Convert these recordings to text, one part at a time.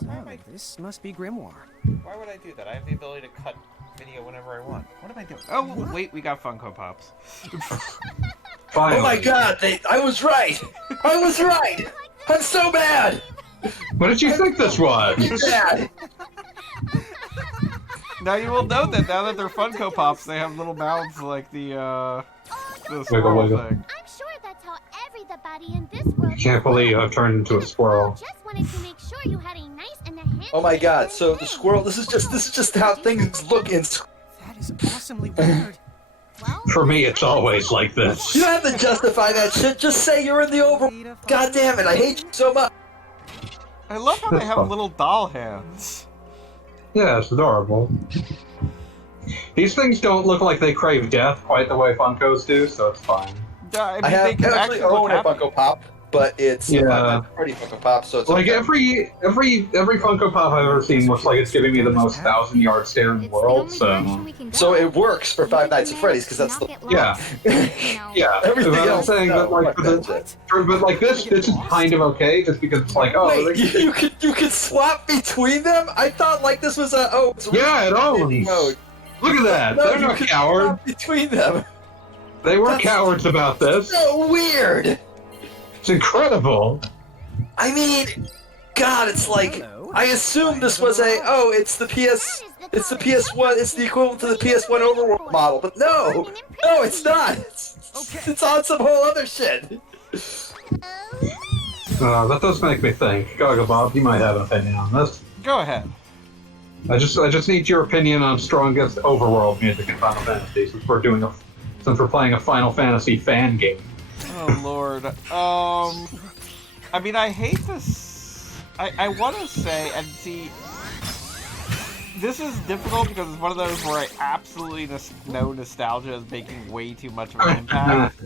So, this must be Grimoire. Why would I do that? I have the ability to cut video whenever I want. What am I doing? Oh, wait, we got Funko Pops. Oh my god, I was right! I was right! I'm so mad! What did you think this was? Bad! Now you will note that now that they're Funko Pops, they have little mouths like the squirrel wiggle. thing. I'm sure that's how everybody in this world. I can't believe I've turned into a squirrel. Just wanted to make sure you had a nice and a handsome. Oh my god, so the squirrel, this is just how things look in That is awesomely weird. For me, it's always like this. You don't have to justify that shit, just say you're in the over. God damn it, I hate you so much. I love how they have little doll hands. Yeah, it's adorable. These things don't look like they crave death quite the way Funkos do, so it's fine. Yeah, I mean, I they can actually look own a happy. Funko Pop, but it's a pretty Funko Pop, so it's Like okay. every Funko Pop I've ever seen looks like it's giving me the most 1,000-yard stare in the world. So it works for Five Nights at Freddy's because that's the Yeah. Yeah. Everything But I'm else, saying no, that like fuck that shit. but like this is kind of okay just because it's like Wait, you could swap between them? I thought like this was a it's yeah, it owns. mode. Look at that. No, They're you not could cowards. swap between them. They were That's cowards about this. So weird. It's incredible. I mean, God, it's like I assumed this was it's the PS1, it's the equivalent to the PS1 Overworld model, but no, it's not. It's on some whole other shit. That does make me think. Goggle Bob, you might have an opinion on this. Go ahead. I just need your opinion on strongest overworld music in Final Fantasy since we're playing a Final Fantasy fan game. Oh lord. I mean, I hate this. I want to say and see. This is difficult because it's one of those where I absolutely know nostalgia is making way too much of an impact.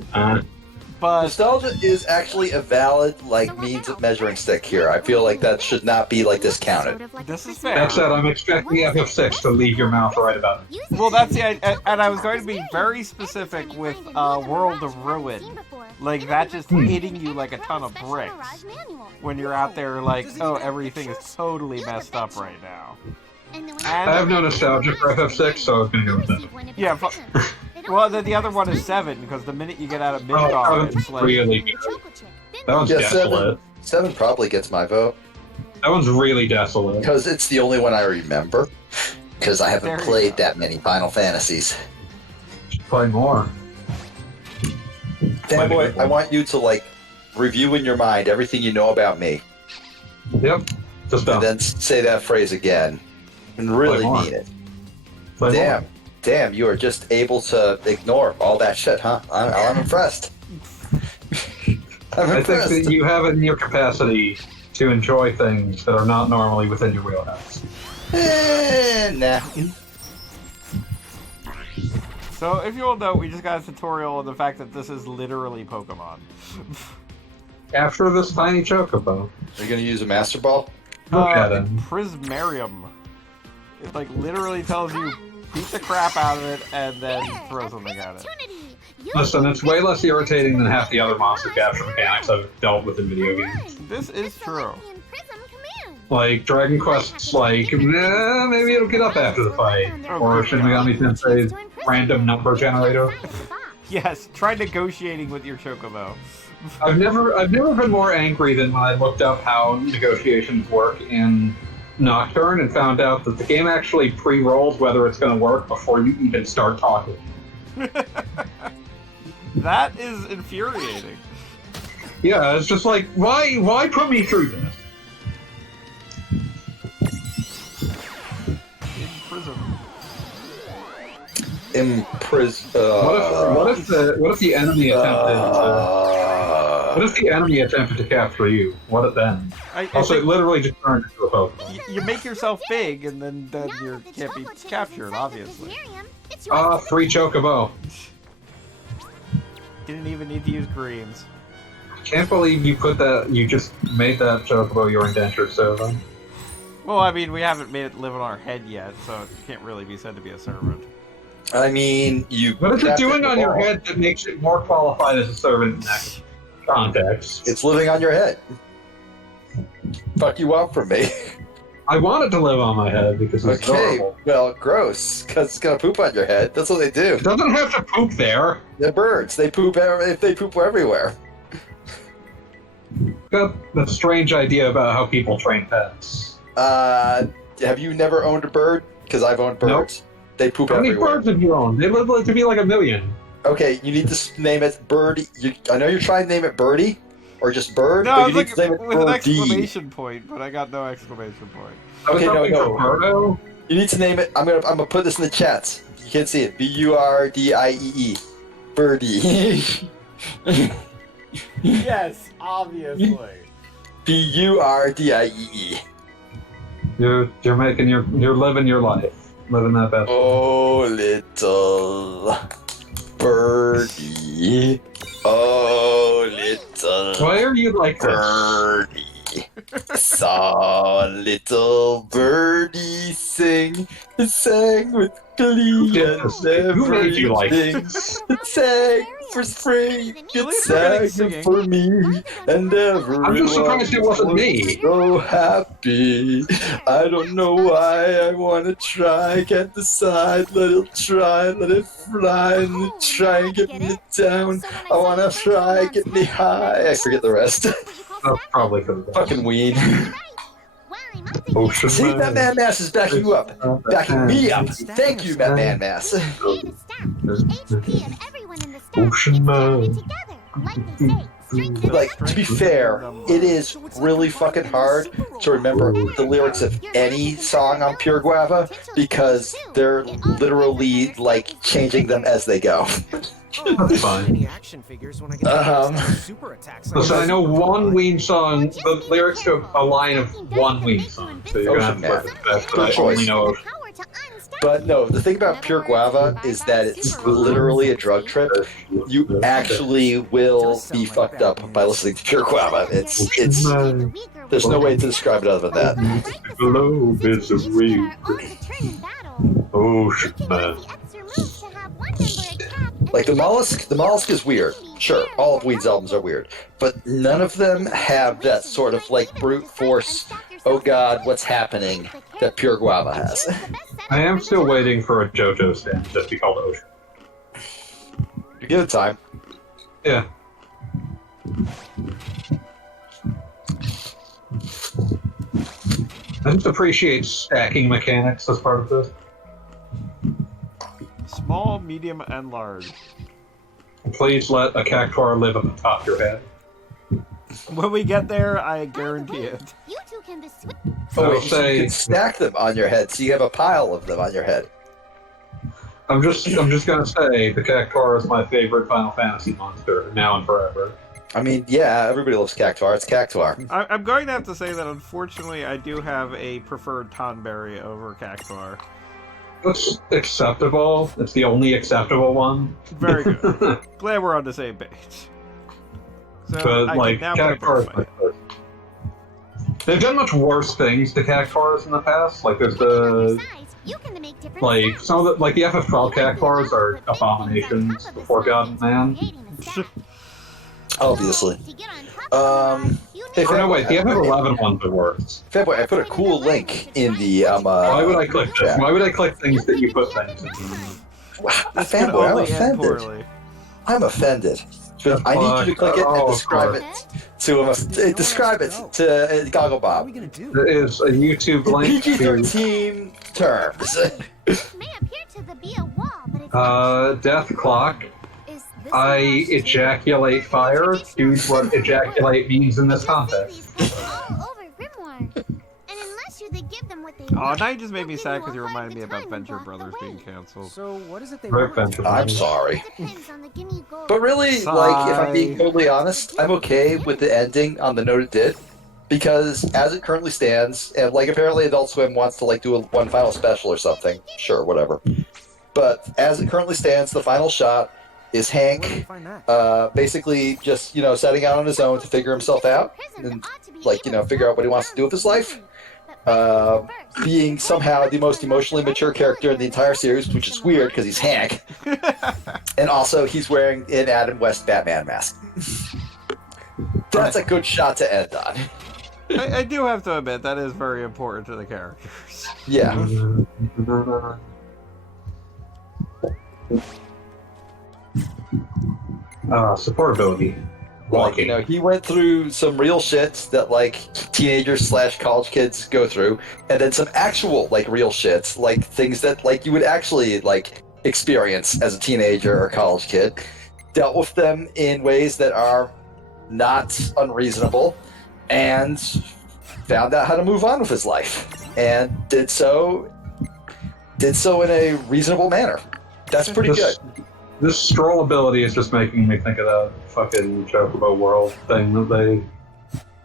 But Nostalgia is actually a valid means of measuring stick here. I feel like that should not be discounted. this is fair. That said, I'm expecting FF6 to leave your mouth right about it. Well, that's and I was going to be very specific with World of Ruin. Like, that just hitting you like a ton of bricks when you're out there like, oh, everything is totally messed up right now. I have no nostalgia for FF6, so I was gonna go with that. Yeah, well, the other one is 7, because the minute you get out of Midgar, it's like... really good. That one's desolate. 7 probably gets my vote. That one's really desolate. Because it's the only one I remember. Because I haven't There you played go. that many Final Fantasies. Play more. Fanboy, I want you to review in your mind everything you know about me. Yep. Just And then say that phrase again. And really more. mean it. Play more. Damn, you are just able to ignore all that shit, huh? I'm impressed. I'm I impressed. think that you have it in your capacity to enjoy things that are not normally within your wheelhouse. Nah. So, if you all know, we just got a tutorial on the fact that this is literally Pokemon. After this tiny chocobo. Are you gonna use a Master Ball? Look at him. Prismarium. It literally tells you beat the crap out of it and then throw something at it. Listen, it's way less irritating than half the other monster capture mechanics I've dealt with in video games. This is true. Like, Dragon Quest's maybe it'll get up after the fight. Or Shin Megami Tensei's random number generator. Yes, try negotiating with your Chocobo. I've never been more angry than when I looked up how negotiations work in Nocturne and found out that the game actually pre-rolls whether it's going to work before you even start talking. That is infuriating. Yeah, it's just like, why put me through this? In prison. What if the enemy attempted to capture you? What then? Also, it literally just turned into a Pokemon. You make yourself big, and then you can't be captured, obviously. Free Chocobo. Didn't even need to use greens. Can't believe you just made that Chocobo your indentured servant. Well, I mean, we haven't made it live on our head yet, so it can't really be said to be a servant. I mean, What is it doing on your head that makes it more qualified as a servant in that context? It's living on your head. Fuck you up from me. I want it to live on my head because it's Okay, adorable. well, gross, because it's gonna poop on your head. That's what they do. It doesn't have to poop there. They're birds. They poop. They poop everywhere. Got a strange idea about how people train pets. Have you never owned a bird? Because I've owned birds. They poop How many everywhere. birds have you owned? They live to be like 1 million. Okay, you need to name it Birdie. I know you're trying to name it Birdie, or just Bird, No, but it's you need like to name it with an Birdie. exclamation point, but I got no exclamation point. Okay, no. Birdo? You need to name it. I'm gonna put this in the chats. You can't see it. BURDIEE. Birdie. Yes, obviously. BURDIEE. You're making you're living your life, living that best. Oh, little birdie. Oh, little Why are you like this? birdie. Saw little birdie sing. It sang with glee Yes. and Who made you like everything. It sang for spring. It least we're getting sang singing. for me. And everyone I'm just surprised it wasn't me. so happy. I don't know why. I want to try. Can't decide. Let it try. Let it fly. And try and get me down. I want to try. Get me high. I forget the rest. That's probably because of Fucking weed. Oh, See, that man mass is backing you up. Backing me up. Thank you, that man mass. Ocean Man. Like, to be fair, it is really fucking hard to remember the lyrics of any song on Pure Guava because they're literally, like, changing them as they go. That's fine. Any action figures when I get super attacks. Listen, I know one Ween song, the lyrics to a line of one Ween song, so you're gonna have to look at that, but I only know Ocean. But no, the thing about Pure Guava is that it's literally a drug trip. You actually will be fucked up by listening to Pure Guava. It's there's no way to describe it other than that. Below is a weed. Ocean Man. Like the mollusk is weird. Sure, all of Weed's albums are weird, but none of them have that sort of like brute force, oh god, what's happening, that Pure Guava has. I am still waiting for a JoJo stand just to be called Ocean. You give it time. Yeah. I just appreciate stacking mechanics as part of this. Small, medium, and large. Please let a cactuar live at the top of your head. When we get there, I guarantee it. You two can be sweet. Oh, wait, I'll say- you can stack them on your head, so you have a pile of them on your head. I'm just gonna say the cactuar is my favorite Final Fantasy monster now and forever. I mean, yeah, everybody loves Cactuar. It's Cactuar. I'm going to have to say that unfortunately I do have a preferred Tonberry over Cactuar. It's acceptable. It's the only acceptable one. Very good. Glad we're on the same page. So But I like can now put cactuar, it back. they've done much worse things to cactuars in the past. Like there's the like some of the like the FF12 cactuars are abominations before God and man. Obviously. Hey, Or no, Fanboy, wait, the FF11 ones are worse. Fanboy, I put a cool link in the Why would I click this? chat. Why would I click things that you put things in? This could Fanboy, I'm only end offended. poorly. I'm offended. So I need you to click it and describe it to describe it to Goggle What are Bob. we gonna do? There is a YouTube In link to PG-13 terms. Death Clock. I ejaculate fire. Choose what ejaculate means in this context. Oh, now you just made me sad because you reminded me about Venture Brothers being canceled. So what is it they Right, want? Venture I'm Brothers. sorry. But really, like, if I'm being totally honest, I'm okay with the ending on the note it did. Because as it currently stands, and like apparently Adult Swim wants to like do one final special or something. Sure, whatever. But as it currently stands, the final shot is Where do we Hank find that? basically just, setting out on his own to figure himself out and, figure out what he wants to do with his life. Being somehow the most emotionally mature character in the entire series, which is weird because he's Hank. And also, he's wearing an Adam West Batman mask. That's a good shot to end on. I do have to admit, that is very important to the characters. Yeah. Supportability. Like, you know, he went through some real shit that, like, teenagers / college kids go through, and then some actual, like, real shit, like, things that, like, you would actually, like, experience as a teenager or college kid. Dealt with them in ways that are not unreasonable, and found out how to move on with his life, and did so in a reasonable manner. That's pretty good. This stroll ability is just making me think of that fucking Chocobo World thing that they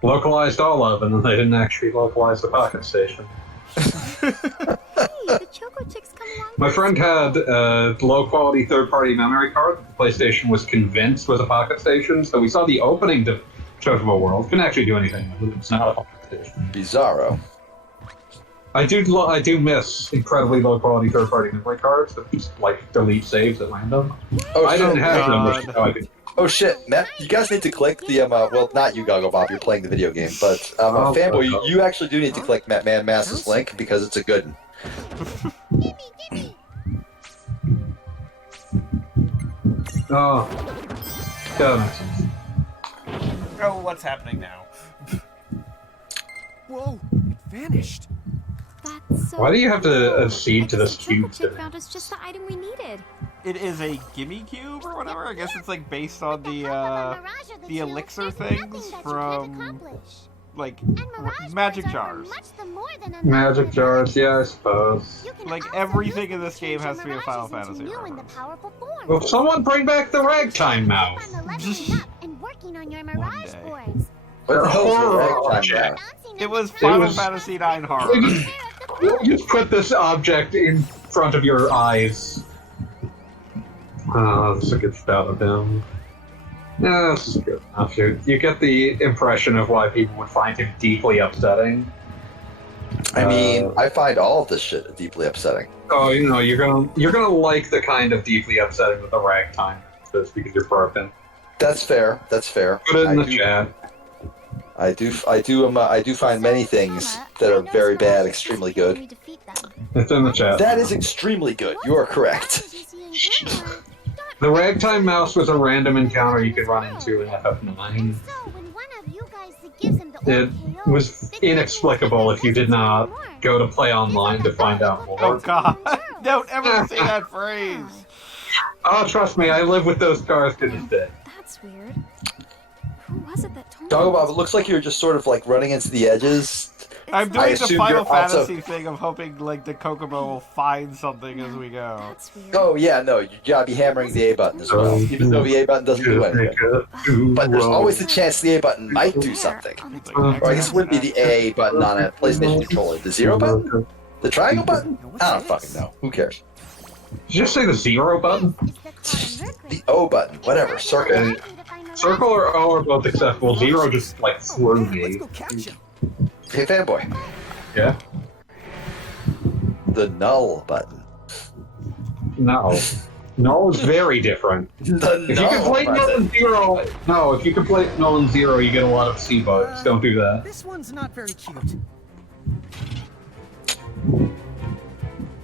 localized all of, and then they didn't actually localize the Pocket Station. The Choco Chicks come along. My friend had a low-quality third-party memory card that the PlayStation was convinced was a Pocket Station, so we saw the opening to Chocobo World. Couldn't actually do anything with it. It's not a Pocket Station. Bizarro. I do miss incredibly low-quality third-party memory cards that just, like, delete saves at random. Oh, I didn't have them, God. which I could. Oh shit, Matt, you guys need to click the, well, not you, Goggle Bob, you're playing the video game, but, Fanboy, you actually do need to click Man Master's link, because it's a good one. Gimme. Oh. God. Oh, what's happening now? Whoa, it vanished. That's so Why do you have to cool. accede to this The cube Choco Chick thing? found us just the item we needed. It is a gimme cube or whatever. I guess it's like based on With the help of a mirage of the two, elixir there's things nothing that you can't from accomplish. like And mirage magic bars are jars. much the more than a Magic magic jars, yeah, I suppose. You can Like, also everything use in this them to game change has your to be a Final mirages into Fantasy new and reference. powerful forms. Will someone bring back the ragtime mouse? Keep on leveling up and working on your mirage day. boards. What the hell is Horror the ragtime now? Bouncing It on was the Final was- Fantasy IX horror. You just put this object in front of your eyes. Oh, this is a good start of him. Yeah, this is good enough. You get the impression of why people would find him deeply upsetting. I mean, I find all of this shit deeply upsetting. Oh, you know, you're gonna like the kind of deeply upsetting with the ragtime is because you're broken. That's fair, that's fair. Put it in I the do- chat. I do find many things that are very bad extremely good. It's in the chat. That is extremely good, you are correct. The ragtime mouse was a random encounter you could run into in FF9. It was inexplicable if you did not go to play online to find out Oh more. god. Don't ever say that phrase. Oh, trust me, I live with those cars to this day. That's weird. Who was it that told Doggo me? Bob, it looks like you're just sort of like running into the edges. I'm It's doing like- the assume Final you're also- Fantasy thing of hoping like the Kokomo will find something as we go. That's weird. Oh yeah, no, you gotta be hammering the A button as well, even though the A button doesn't do anything. But there's always the chance the A button might do something. On the Or I guess it wouldn't be the A button on a PlayStation controller. The zero button? The triangle button? I don't fucking know. Who cares? Did you just say the zero button? The O button, whatever. Circle. Circle or O are both acceptable. Zero just like threw Hey, let's me. go catch him. Hey, fanboy. Yeah? The null button. No. No is very different. The If you can play button. Nolan Zero, no, if you can play Nolan Zero, you get a lot of C bugs. Don't do that. This one's not very cute.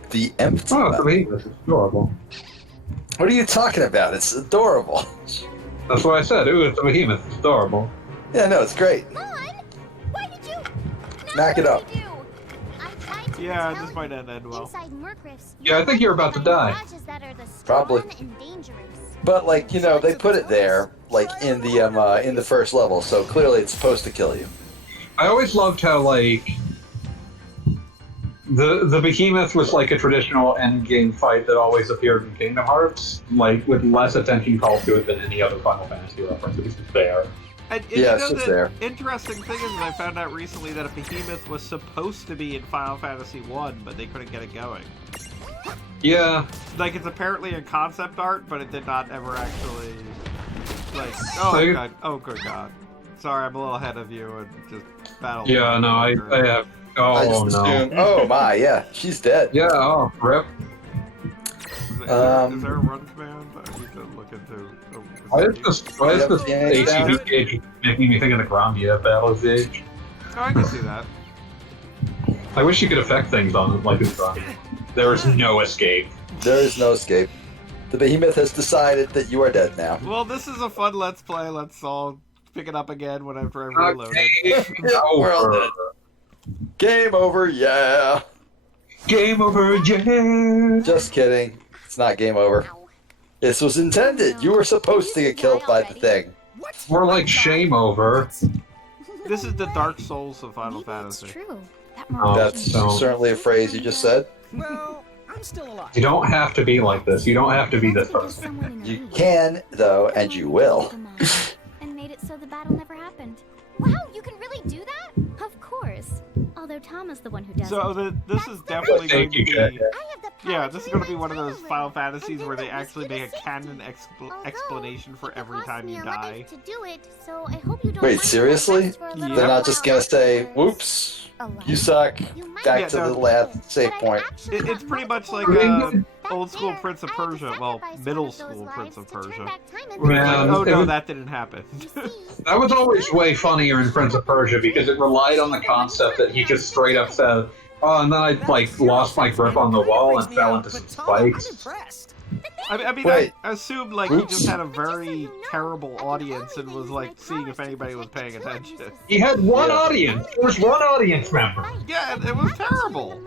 The empty Oh, for button. me, this is adorable. What are you talking about? It's adorable. That's what I said. Ooh, it's a behemoth. It's adorable. Yeah, no, it's great. Why did you? Back it up. Yeah, this might end well. Yeah, I think you're about to die. Probably. But like, you know, they put it there, like in the first level, so clearly it's supposed to kill you. I always loved how, like, the behemoth was like a traditional endgame fight that always appeared in Kingdom Hearts, like, with less attention called to it than any other Final Fantasy reference. It's there. And Yeah, you it's know, just the there. interesting thing is that I found out recently that a behemoth was supposed to be in Final Fantasy 1, but they couldn't get it going. Yeah. Like, it's apparently in concept art, but it did not ever actually, like, oh So you- god, oh good god. Sorry, I'm a little ahead of you and just battle. Yeah, no, I have. I Oh, just no. assumed, oh my, yeah, she's dead. Yeah, oh, rip. Is there a run command? I need to look into. Why is this Yeah, ACV gauge making me think of the Grandia battle stage? Oh, I can see that. I wish you could affect things on it like it's done. There is no escape. There is no escape. The behemoth has decided that you are dead now. Well, this is a fun Let's Play. Let's all pick it up again whenever I reload it. Yeah, we're all dead. Game over, yeah. Game over, yeah. Just kidding. It's not game over. This was intended. You were supposed to get killed by the thing. More like shame over. This is the Dark Souls of Final Maybe it's Fantasy. true. That Oh, Mirage That's is so- certainly a phrase you just said. Well, I'm still alive. You don't have to be like this. You don't have to be this Because person. someone in the You room can, though, and you will. and made it so the battle never happened. Wow, you can really do that? Of course. Although Tom is the one who does So it. this is definitely going Thank to you, be... Jack. I have the power Yeah, this is going to be rewrite one of those time Final loop. Fantasies And where then they that was actually good make a as canon Although, explanation for it every cost time me you a life die. to do it, so I hope you don't Wait, mind seriously? if I rest for a little They're not while. just gonna say, whoops, A life? you suck, You might back Yeah, to no. the last save But I've point. actually It's got pretty much like multiple That old school there, Prince of I had to Persia. Well, sacrifice middle one of those school Prince of lives to turn Persia. back time and Where it's Yeah, like, oh it no, was- that didn't happen. That was always way funnier in Prince of Persia because it relied on the concept that he just straight up said, "Oh, and then I lost my grip on the wall and fell into some spikes." I mean, Wait. I assumed like he just had a very terrible audience and was like seeing if anybody was paying attention. He had one Yeah. audience. There was one audience member. Yeah, it was terrible.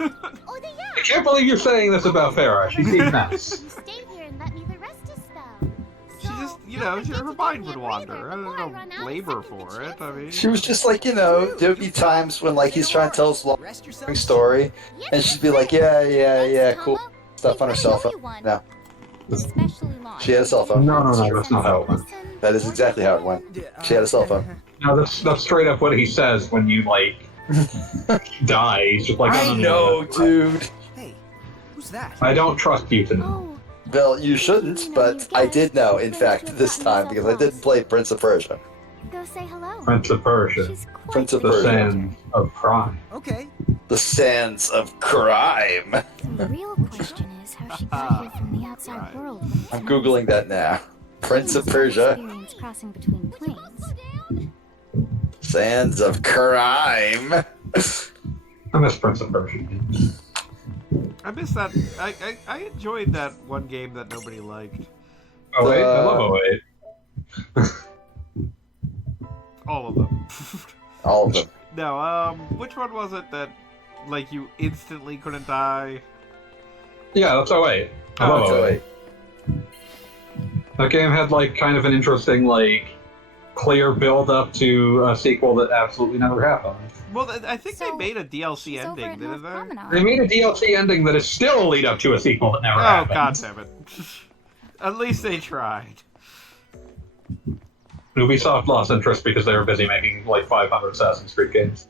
Oh, they I can't believe you're saying this about Farah. She's a mess. You stayed here and let me the rest a spell. She just, her mind would wander. I don't know, blame her for it. I mean, She was just like, there would be times when, like, he's trying to tell his long story, and she'd be like, yeah, cool stuff on her cell phone. No, she had a cell phone. No, that's not how it went. That is exactly how it went. She had a cell phone. No, that's straight up what he says when you, like, die. He's just like, I know, dude. Hey, who's that? I don't trust you to know. Oh, Well, you shouldn't, but I did know, in fact, this time, because I did play Prince of Persia. go say hello. Prince of Persia. She's quite Prince of The Persia. Sands of Crime. Okay. The Sands of Crime. The real question is how she got here from the outside Right. world. I'm googling that now. Prince of Persia. Experience crossing between planes. Sands of Crime. I miss Prince of Persia. I missed that. I enjoyed that one game that nobody liked. Oh wait, I love 08. All of them. All of them. No, which one was it that, like, you instantly couldn't die? Yeah, that's 08. I love Oh, 08. That game had, like, kind of an interesting, like, clear build-up to a sequel that absolutely never happened. Well, I think they So, made a DLC She's over ending, at didn't North they? Promenade. They made a DLC ending that is still a lead-up to a sequel that never Oh, happened. god damn it. At least they tried. Ubisoft lost interest because they were busy making, like, 500 Assassin's Creed games.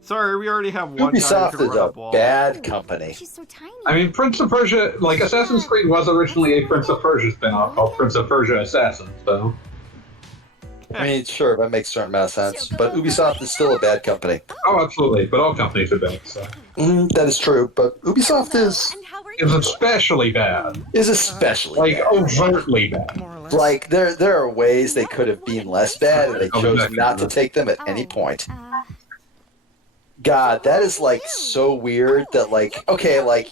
Sorry, we already have one guy who Ubisoft can is run a up walls. bad company. She's so tiny. I mean, Prince of Persia, like, Assassin's Creed was originally a Prince of Persia spin-off called Prince of Persia Assassin, so... I mean, sure, that makes a certain amount of sense, but Ubisoft is still a bad company. Oh, absolutely, but all companies are bad, so... That is true, but Ubisoft is It's especially bad. especially Like, bad. overtly bad. More or less. Like, there are ways they could have been less bad, and they I'll be chose back in a not to minute. take them at any point. Uh, God, that is, like, so weird that, like, okay, like,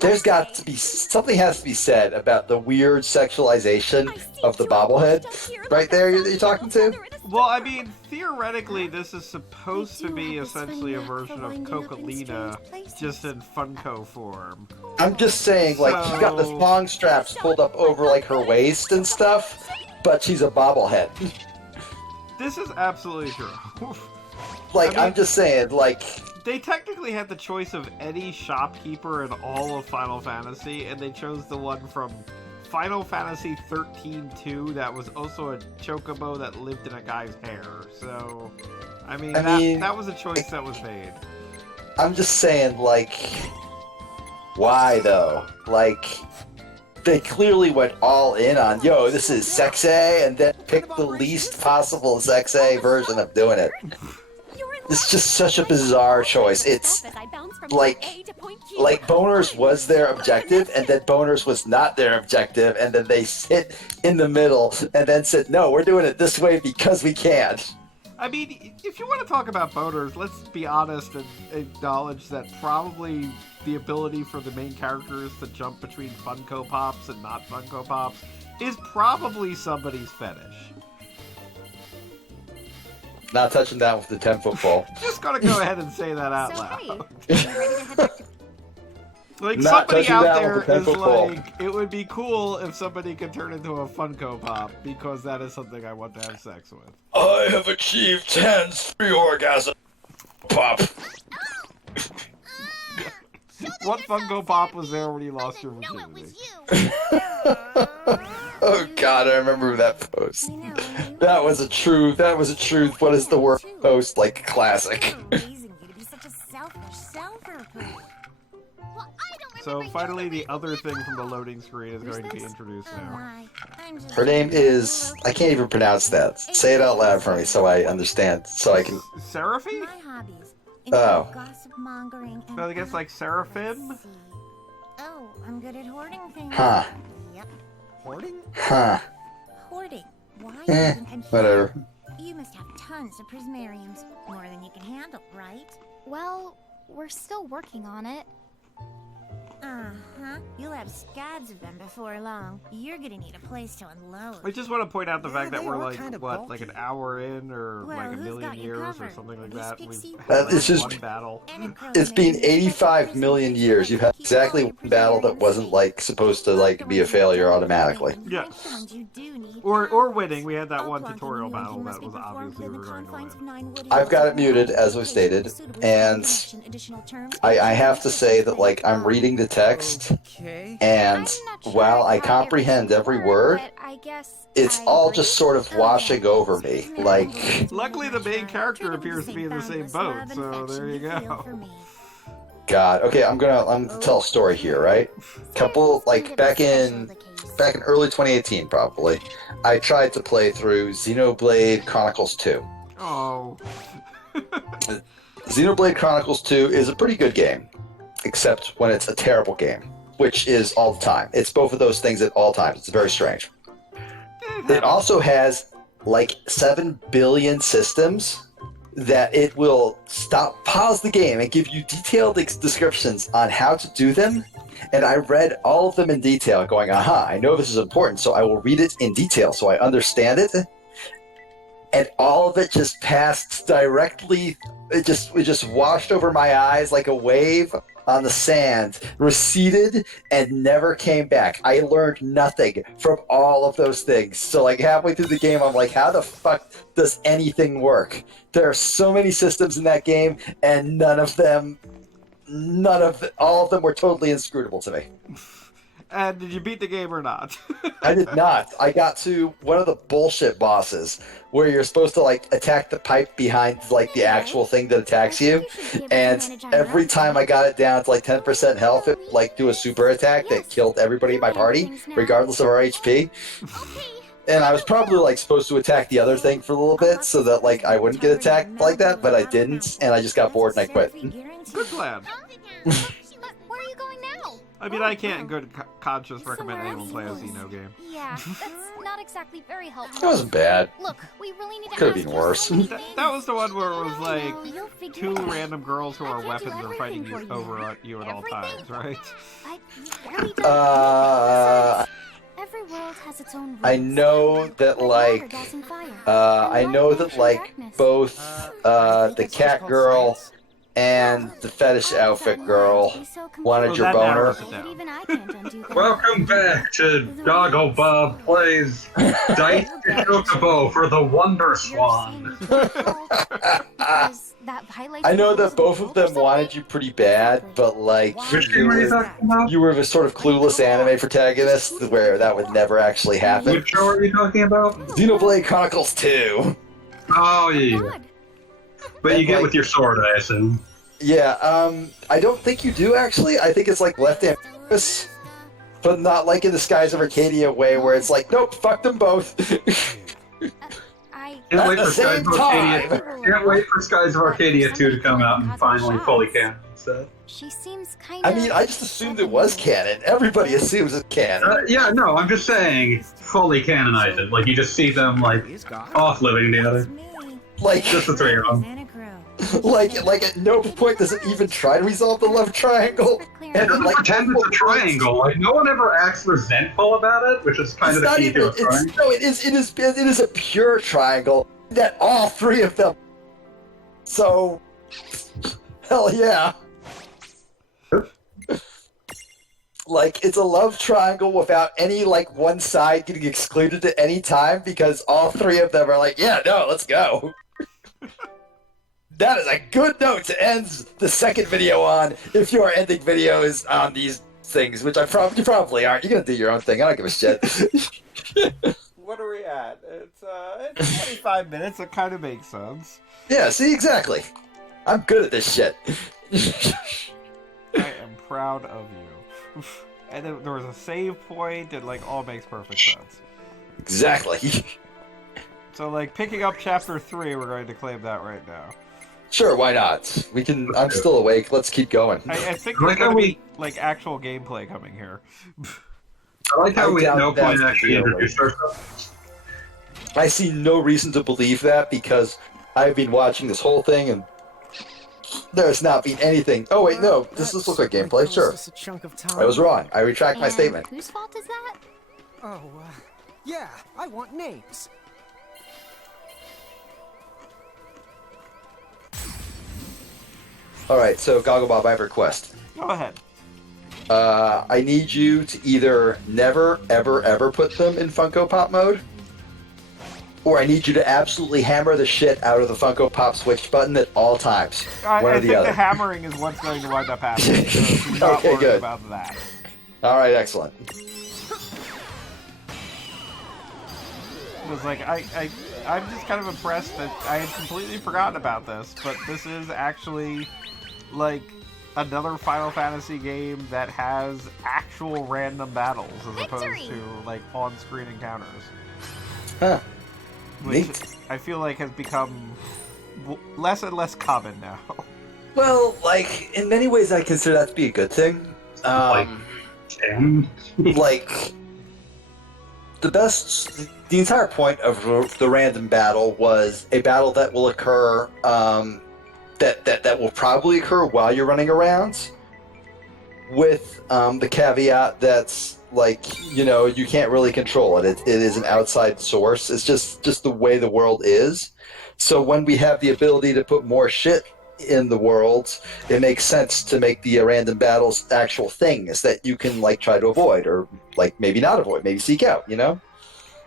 there's got to be, something has to be said about the weird sexualization of the bobblehead. Right there, you're talking to? Well, I mean, theoretically, this is supposed to be essentially a version of Cocalina, just in Funko form. I'm just saying, like, she's got the So- thong straps pulled up over, like, her waist and stuff, but she's a bobblehead. This is absolutely true. Like, I mean- I'm just saying, like, They technically had the choice of any shopkeeper in all of Final Fantasy, and they chose the one from Final Fantasy 13-2 that was also a chocobo that lived in a guy's hair. So, I mean, that was a choice that was made. I'm just saying, like, why though? Like, they clearly went all in on, yo, this is sexy, and then picked the least possible sexy version of doing it. It's just such a bizarre choice. It's like Boners was their objective, and then Boners was not their objective, and then they hit in the middle, and then said, no, we're doing it this way because we can. I mean, if you want to talk about boners, let's be honest and acknowledge that probably the ability for the main characters to jump between Funko Pops and not Funko Pops is probably somebody's fetish. Not touching that with the 10-foot pole. Just gonna go ahead and say that out loud. Hey, are you ready to head back to... Like, Not somebody touching out that there with a is 10-foot pole. like, it would be cool if somebody could turn into a Funko Pop, because that is something I want to have sex with. I have achieved hands-free orgasm. Pop. What Funko Pop was there when you lost your virginity? Oh god, I remember that post. That was a truth. What is the word post? Like classic. So finally, the other thing from the loading screen is going to be introduced now. Her name is... I can't even pronounce that. Say it out loud for me so I understand. So I can... Seraphy? Oh. I guess like Seraphim? Oh, I'm good at hoarding things. Huh. Yep. Hoarding? Huh. Hoarding. Why? Whatever. You must have tons of prismariums. More than you can handle, right? Well, we're still working on it. Uh-huh. You'll have scads of them before long. You're gonna need a place to unload. I just want to point out the fact that they we're are like, kind of what, like an bulky. hour in, or Well, like a who's million got you years, or covered? something like These that. pixie We've That had is just- one battle. It's been 85 million years. You've had exactly one battle that wasn't, like, supposed to, like, be a failure automatically. Yeah. Or winning. We had that one tutorial battle that was obviously we were going to win. I've got it muted, as was stated, and I have to say that, like, I'm reading the text, Okay. and while I comprehend every word, it's all just sort of washing over me. Like, Luckily, the main character appears to be in the same boat, so there you go. God. Okay, I'm gonna tell a story here, right? Back in early 2018, probably, I tried to play through Xenoblade Chronicles 2. Oh. Xenoblade Chronicles 2 is a pretty good game, except when it's a terrible game, which is all the time. It's both of those things at all times. It's very strange. It also has like 7 billion systems that it will pause the game and give you detailed descriptions on how to do them. And I read all of them in detail, going, aha, I know this is important, so I will read it in detail so I understand it. And all of it just passed directly, it just washed over my eyes like a wave on the sand, receded, and never came back. I learned nothing from all of those things. So, like, halfway through the game, I'm like, how the fuck does anything work? There are so many systems in that game, and all of them were totally inscrutable to me. And did you beat the game or not? I did not. I got to one of the bullshit bosses where you're supposed to, like, attack the pipe behind, like, the actual thing that attacks you. And every time I got it down to, like, 10% health, it, like, do a super attack that killed everybody in my party, regardless of our HP. And I was probably, like, supposed to attack the other thing for a little bit so that, like, I wouldn't get attacked like that, but I didn't, and I just got bored and I quit. Good plan. Where are you going now? I mean, I can't in good conscience recommend anyone play a Xeno game. Yeah, that's not exactly very It helpful. wasn't bad. Look, we really need to Could've ask been you worse. something. That was the one where it was like You'll figure two it out. random girls who are weapons are fighting everything for over at you at all times, right? I barely done Every world has its own rules. I know that, like, I know that, like, both the cat girl and the fetish outfit girl wanted your that boner. narrows it down. Welcome back to Goggle Bob plays Dice Chocobo for the Wonder Swan. I know that both of them wanted you pretty bad, but, like, Which game are you talking about? you were the sort of clueless anime protagonist where that would never actually happen. Which show are you talking about? Xenoblade Chronicles 2. Oh, yeah. But you get with your sword, I assume. Yeah, I don't think you do, actually. I think it's, like, left ambiguous, but not, like, in the Skies of Arcadia way, where it's like, nope, fuck them both. Can't wait At for the Skies same of Arcadia. time. Can't wait for Skies of Arcadia 2 to come out and finally fully canon. So. She seems kind I mean, I just assumed it was canon. Everybody assumes it's canon. Yeah, no, I'm just saying fully canonized it. Like, you just see them, like, He's gone. off living together. Like, Just the three of them. like at no point does it even try to resolve the love triangle. And It doesn't like, pretend it's a triangle. Like, no one ever acts resentful about it, which is kind of the key to a triangle. No, it is a pure triangle that all three of them. So, hell yeah. Like, it's a love triangle without any, like, one side getting excluded at any time because all three of them are like, yeah, no, let's go. That is a good note to end the second video on if your ending video is on these things, which you probably aren't. You're gonna do your own thing. I don't give a shit. What are we at? It's 25 minutes. It kind of makes sense. Yeah, see, exactly. I'm good at this shit. I am proud of you. And there was a save point, and like all makes perfect sense. Exactly. So like picking up chapter 3, we're going to claim that right now. Sure, why not? We can. I'm still awake. Let's keep going. I think there's going to be like actual gameplay coming here. I like how we at no point that's actually real, introduced ourselves. I see no reason to believe that because I've been watching this whole thing and there's not been anything. Oh wait, no. This looks like gameplay. Sure. Just a chunk of time. I was wrong. I retract my statement. Whose fault is that? Oh, yeah. I want names. Alright, so Goggle Bob, I have a request. Go ahead. I need you to either never, ever, ever put them in Funko Pop mode, or I need you to absolutely hammer the shit out of the Funko Pop switch button at all times. One or I the think other. the hammering is what's going to wind up happening. So do not Okay, worry good. about that. Alright, excellent. Because like I'm just kind of impressed that I had completely forgotten about this, but this is actually like another Final Fantasy game that has actual random battles as opposed to like on-screen encounters. Huh. Which Neat. I feel like has become less and less common now. Well, like, in many ways I consider that to be a good thing. And Like, the entire point of the random battle was a battle that will occur, that will probably occur while you're running around, with the caveat that's, like, you know, you can't really control it. It is an outside source. It's just the way the world is. So when we have the ability to put more shit in the world, it makes sense to make the random battles actual things that you can, like, try to avoid, or, like, maybe not avoid, maybe seek out, you know?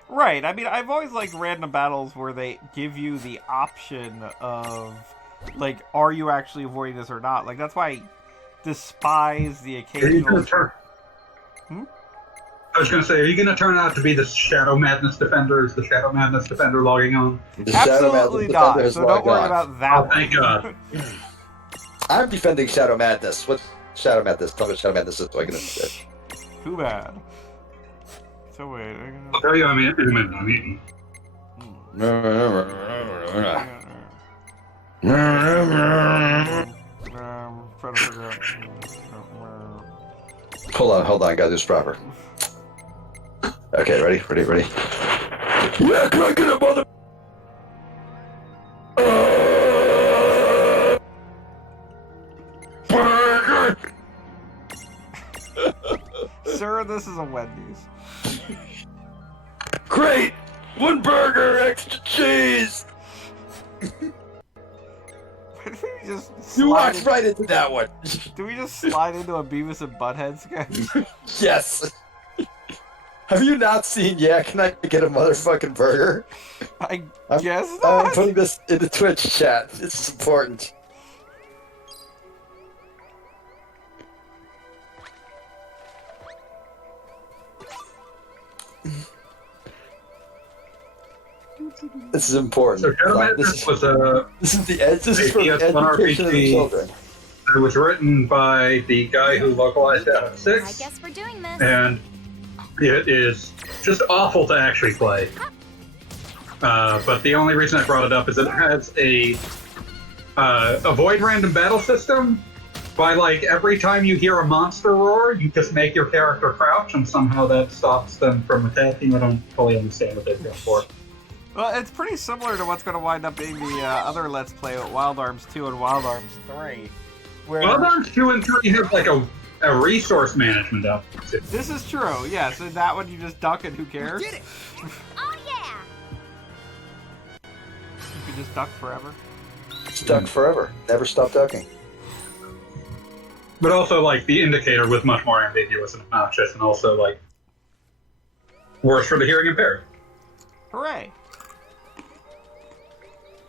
Right. I mean, I've always liked random battles where they give you the option of, like, are you actually avoiding this or not? Like, that's why I despise the occasional... I was going to say, are you going to turn out to be the Shadow Madness Defender? Is the Shadow Madness Defender logging on? The Shadow Absolutely Madness not, Defender is so don't logged worry on. about that Oh, one. thank God. I'm defending Shadow Madness. What's Shadow Madness? Tell me what Shadow Madness is so I can understand. Too bad. So wait, I'll tell you in a minute. I'm eating. Try to figure out... Hold on, I gotta do this proper. Okay, ready? Yeah, can I get a mother... burger! Sir, this is a Wendy's. Great! One burger, extra cheese! Why do we just You slide walked right into that one. Do we just slide into a Beavis and Butthead sketch? Yes. Have you not seen Yeah, Can I Get a Motherfucking Burger? I I'm- guess I'm not. putting this in the Twitch chat. This is important. This is important. So Shadow Like, Madness was a this is the edge. This is for the PS1 education of the RPG. children. It was written by the guy who localized out of I 6, guess we're doing this. and it is just awful to actually play. But the only reason I brought it up is it has a avoid random battle system. By, like, every time you hear a monster roar, you just make your character crouch, and somehow that stops them from attacking. I don't fully understand what they're going for. Well, it's pretty similar to what's going to wind up being the other Let's Play with Wild Arms 2 and Wild Arms 3. Where... Wild Arms 2 and 3 have like a resource management element. This is true, yes. In that one, you just duck and who cares? Get it! Oh yeah! You can just duck forever. Stuck forever. Never stop ducking. But also, like, the indicator was much more ambiguous and obnoxious, and also, like, worse for the hearing impaired. Hooray!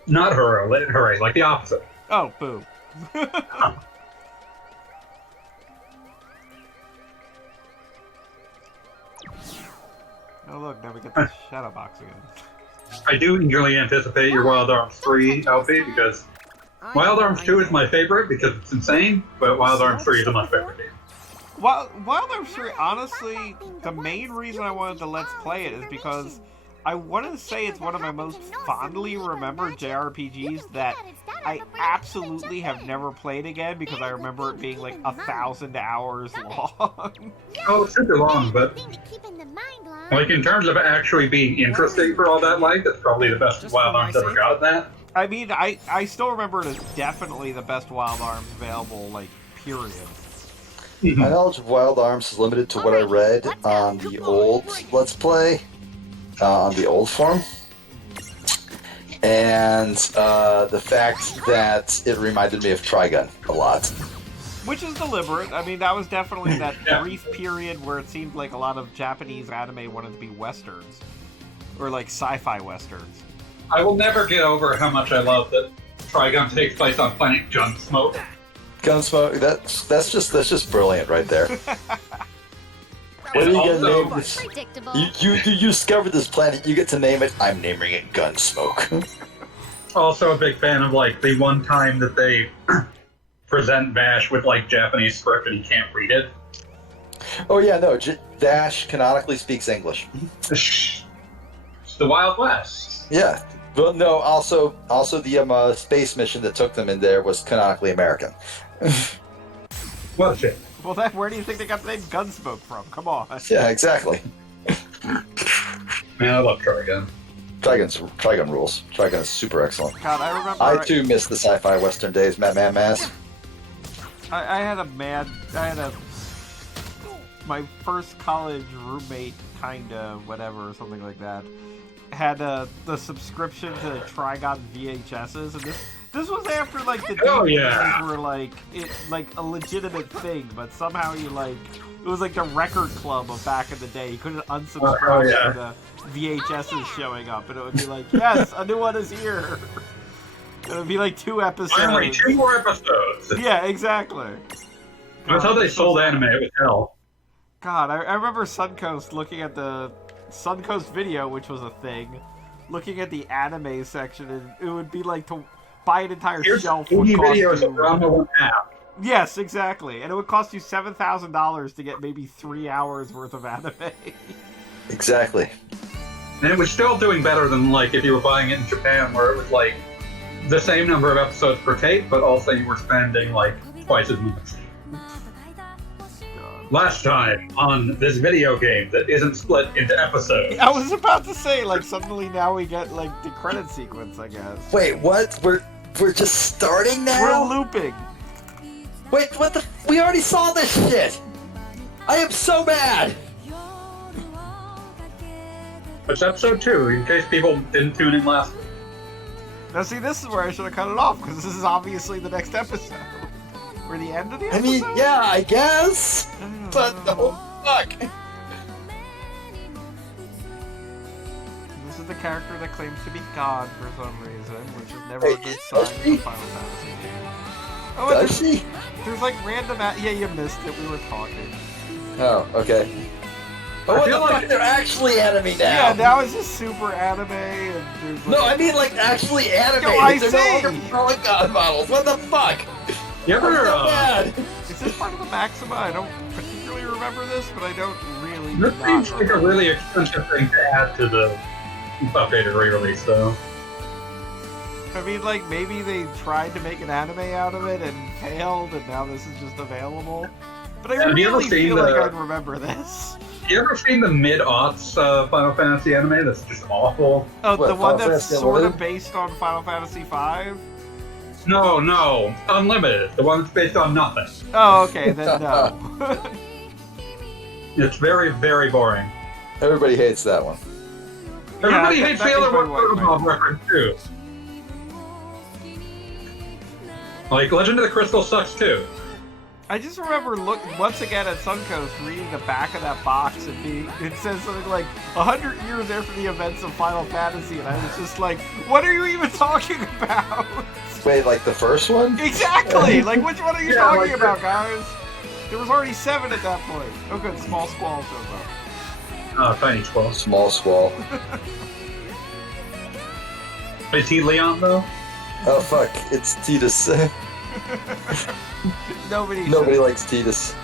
Not hooray, like the opposite. Oh, boo. Oh look, now we get the shadow box again. I do eagerly anticipate your Wild Arms 3 LP, because Wild Arms 2 is my favorite because it's insane, but Wild Arms 3 is a much better game. Wild Arms 3, honestly, the main reason I wanted to Let's Play it is because I want to say it's one of my most fondly remembered JRPGs that I absolutely have never played again because I remember it being like 1,000 hours long. Oh, it's super long, but like in terms of actually being interesting for all that length, it's probably the best Wild Arms ever got at that. I mean, I still remember it as definitely the best Wild Arms available, like, period. My knowledge of Wild Arms is limited to what I read on the old Let's Play, on the old form, and the fact that it reminded me of Trigun a lot. Which is deliberate. I mean, that was definitely that brief period where it seemed like a lot of Japanese anime wanted to be westerns. Or, like, sci-fi westerns. I will never get over how much I love that Trigun takes place on planet Gunsmoke. Gunsmoke, that's just brilliant right there. What are you gonna name this? You discovered this planet, you get to name it, I'm naming it Gunsmoke. Also a big fan of, like, the one time that they present Vash with, like, Japanese script and he can't read it. Oh yeah, no, Dash canonically speaks English. It's the Wild West. Yeah, but no, also the space mission that took them in there was canonically American. Well, shit. Well, then, where do you think they got the name Gunsmoke from? Come on. Yeah, exactly. Man, I love Trigun. Trigun rules. Trigun is super excellent. God, I remember... I too miss the sci-fi western days, Mass. My first college roommate, kinda, whatever, or something like that, had the subscription to Trigun VHSs, and this was after, like, the DVDs were, like a legitimate thing, but somehow it was like the record club of back in the day. You couldn't unsubscribe to the VHSs showing up, and it would be like, yes, a new one is here. It would be like 2 episodes. Finally, 2 more episodes. Yeah, exactly. That's how they sold anime with hell. God, I remember Suncoast looking at the Suncoast Video, which was a thing, looking at the anime section, and it would be like to buy an entire shelf would cost videos you... around the one app. Yes, exactly. And it would cost you $7,000 to get maybe 3 hours worth of anime. Exactly. And it was still doing better than, like, if you were buying it in Japan, where it was, like, the same number of episodes per tape, but also you were spending, like, twice as much. Last time on this video game that isn't split into episodes. I was about to say, like, suddenly now we get, like, the credit sequence, I guess. Wait, what? We're just starting now? We're looping. Wait, what the? We already saw this shit! I am so mad! It's episode 2, in case people didn't tune in last week. Now, see, this is where I should have cut it off, because this is obviously the next episode. We're the end of the episode? I mean, yeah, I guess! But, oh, fuck! This is the character that claims to be God for some reason, which is never a good sign for Final Fantasy game. Oh, does she? There's like random... Yeah, you missed it. We were talking. Oh, okay. But what the fuck? They're actually anime now! Yeah, now it's just super anime, and there's like... No, I mean like actually anime! Yo, I They're see! no longer throwing God models! What the fuck? You ever, I'm so mad! Is this part of the Maxima? I don't particularly remember this, but I don't really... This seems like a really expensive thing to add to the updated re-release, though. I mean, like, maybe they tried to make an anime out of it and failed, and now this is just available. But I really feel like I'd remember this. You ever seen the mid-aughts Final Fantasy anime that's just awful? Oh, What, the one Final that's Fantasy sort of Unlimited? based on Final Fantasy V? No, Unlimited, the one that's based on nothing. Oh, okay, then no. It's very, very boring. Everybody hates that one. Everybody Yeah, hates that the is other very one white, reference too. Like, Legend of the Crystal sucks too. I just remember once again at Suncoast reading the back of that box and it says something like 100 years after the events of Final Fantasy, and I was just like, what are you even talking about? Wait, like the first one? Exactly! Like, which one are you Yeah, talking like about, guys? There was already 7 at that point. Oh good, Small Squall shows up. Tiny Squall. Small Squall. Is he Leon though? Oh fuck, it's Titus. Nobody likes Titus.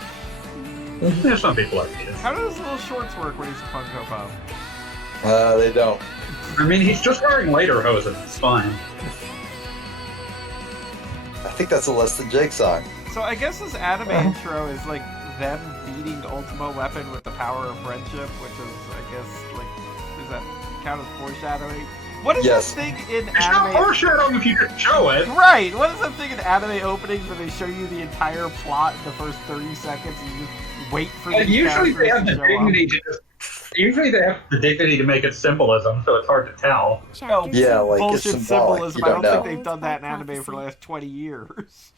There's some people like it. How do those little shorts work when he's a Funko Pop? They don't. I mean, he's just wearing lederhosen. It's fine. I think that's a Less Than Jake song. So I guess this anime intro is like them beating Ultima Weapon with the power of friendship, which is, I guess, like, does that count as foreshadowing? What is Yes. that thing in It's not anime? foreshadowing if you just show it. Right! What is that thing in anime openings where they show you the entire plot in the first 30 seconds and you just wait for the Usually they have the characters to show up? dignity to just. Usually they have the dignity to make it symbolism, so it's hard to tell. Oh, Yeah, like bullshit it's symbolic. symbolism. You I don't don't know. think they've done that in anime for the last 20 years.